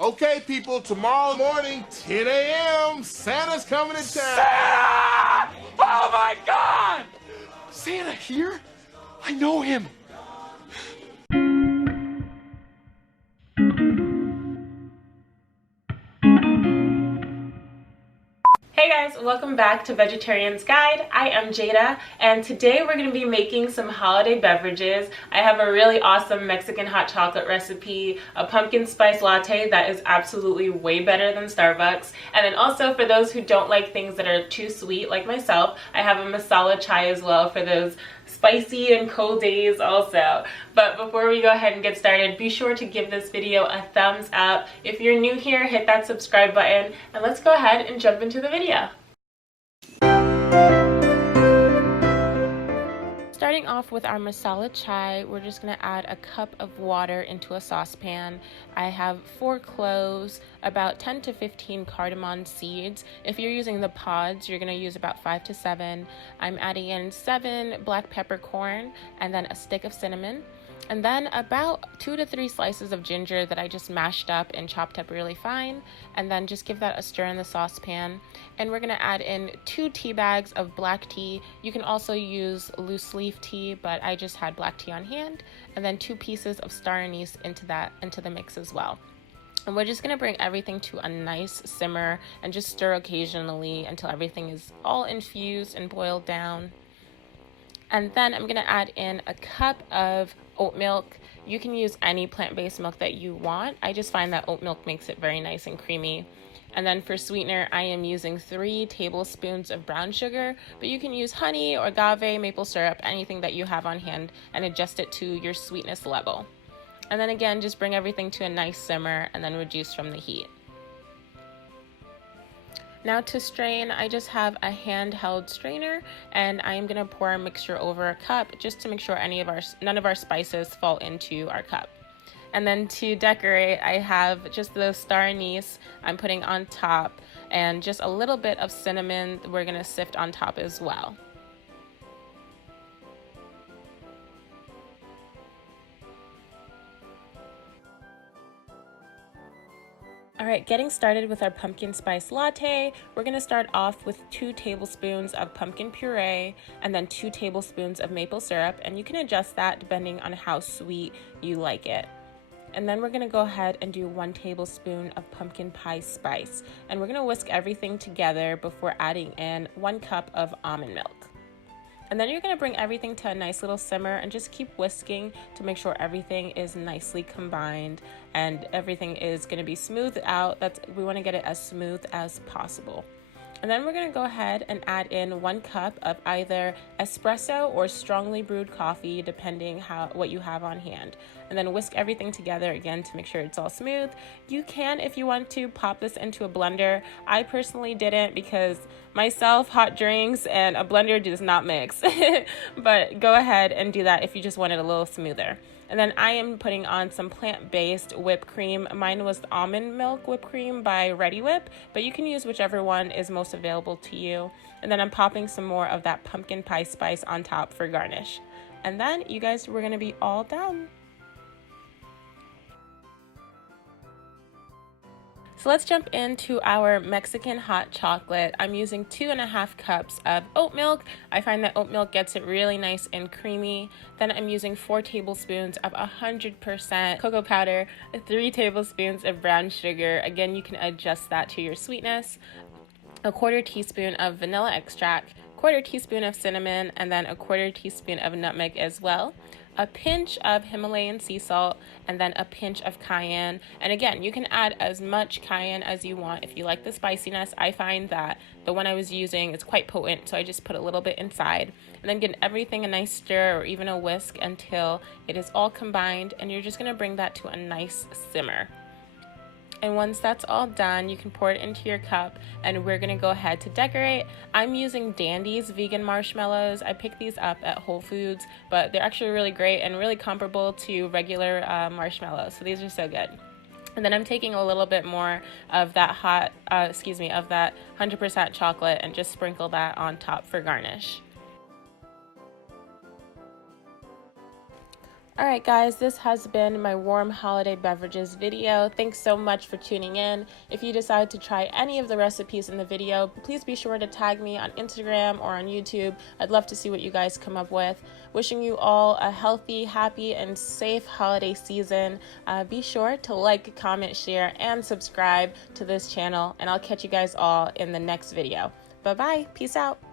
Okay, people, tomorrow morning, 10 a.m., Santa's coming to town. Santa! Oh my God! Santa here? I know him. Hey guys, welcome back to Vegetarian's Guide. I am Jada, and today we're going to be making some holiday beverages. I have a really awesome Mexican hot chocolate recipe, a pumpkin spice latte that is absolutely way better than Starbucks, and then also for those who don't like things that are too sweet like myself, I have a masala chai as well for those spicy and cold days also. But before we go ahead and get started, be sure to give this video a thumbs up. If you're new here, hit that subscribe button, and let's go ahead and jump into the video. Starting off with our masala chai, we're just going to add a cup of water into a saucepan. I have 4 cloves, about 10 to 15 cardamom seeds. If you're using the pods, you're going to use about 5 to 7. I'm adding in 7 black peppercorn and then a stick of cinnamon. And then about 2 to 3 slices of ginger that I just mashed up and chopped up really fine. And then just give that a stir in the saucepan. And we're going to add in 2 tea bags of black tea. You can also use loose leaf tea, but I just had black tea on hand. And then 2 pieces of Star Anise into the mix as well. And we're just going to bring everything to a nice simmer and just stir occasionally until everything is all infused and boiled down. And then I'm going to add in a cup of oat milk. You can use any plant-based milk that you want. I just find that oat milk makes it very nice and creamy. And then for sweetener, I am using 3 tablespoons of brown sugar, but you can use honey or agave, maple syrup, anything that you have on hand, and adjust it to your sweetness level. And then again, just bring everything to a nice simmer and then reduce from the heat. Now to strain, I just have a handheld strainer, and I am going to pour a mixture over a cup just to make sure none of our spices fall into our cup. And then to decorate, I have just the Star Anise I'm putting on top, and just a little bit of cinnamon we're going to sift on top as well. Alright, getting started with our pumpkin spice latte, we're going to start off with 2 tablespoons of pumpkin puree and then 2 tablespoons of maple syrup, and you can adjust that depending on how sweet you like it. And then we're going to go ahead and do 1 tablespoon of pumpkin pie spice, and we're going to whisk everything together before adding in 1 cup of almond milk. And then you're going to bring everything to a nice little simmer and just keep whisking to make sure everything is nicely combined and everything is going to be smoothed out. We want to get it as smooth as possible. And then we're going to go ahead and add in 1 cup of either espresso or strongly brewed coffee, depending what you have on hand. And then whisk everything together again to make sure it's all smooth. You can, if you want to, pop this into a blender. I personally didn't because myself, hot drinks and a blender does not mix. But go ahead and do that if you just want it a little smoother. And then I am putting on some plant-based whipped cream. Mine was the almond milk whipped cream by Ready Whip, but you can use whichever one is most available to you. And then I'm popping some more of that pumpkin pie spice on top for garnish. And then you guys, we're gonna be all done. So let's jump into our Mexican hot chocolate. I'm using 2.5 cups of oat milk. I find that oat milk gets it really nice and creamy. Then I'm using 4 tablespoons of 100% cocoa powder, 3 tablespoons of brown sugar. Again, you can adjust that to your sweetness. A 1/4 teaspoon of vanilla extract, 1/4 teaspoon of cinnamon, and then a 1/4 teaspoon of nutmeg as well. A pinch of Himalayan sea salt, and then a pinch of cayenne. And again, you can add as much cayenne as you want if you like the spiciness. I find that the one I was using is quite potent, so I just put a little bit inside. And then give everything a nice stir or even a whisk until it is all combined, and you're just going to bring that to a nice simmer. And once that's all done, you can pour it into your cup, and we're gonna go ahead to decorate. I'm using Dandy's vegan marshmallows. I picked these up at Whole Foods, but they're actually really great and really comparable to regular marshmallows. So these are so good. And then I'm taking a little bit more of that of that 100% chocolate and just sprinkle that on top for garnish. All right, guys, this has been my warm holiday beverages video. Thanks so much for tuning in. If you decide to try any of the recipes in the video, please be sure to tag me on Instagram or on YouTube. I'd love to see what you guys come up with. Wishing you all a healthy, happy, and safe holiday season. Be sure to like, comment, share, and subscribe to this channel, and I'll catch you guys all in the next video. Bye-bye. Peace out.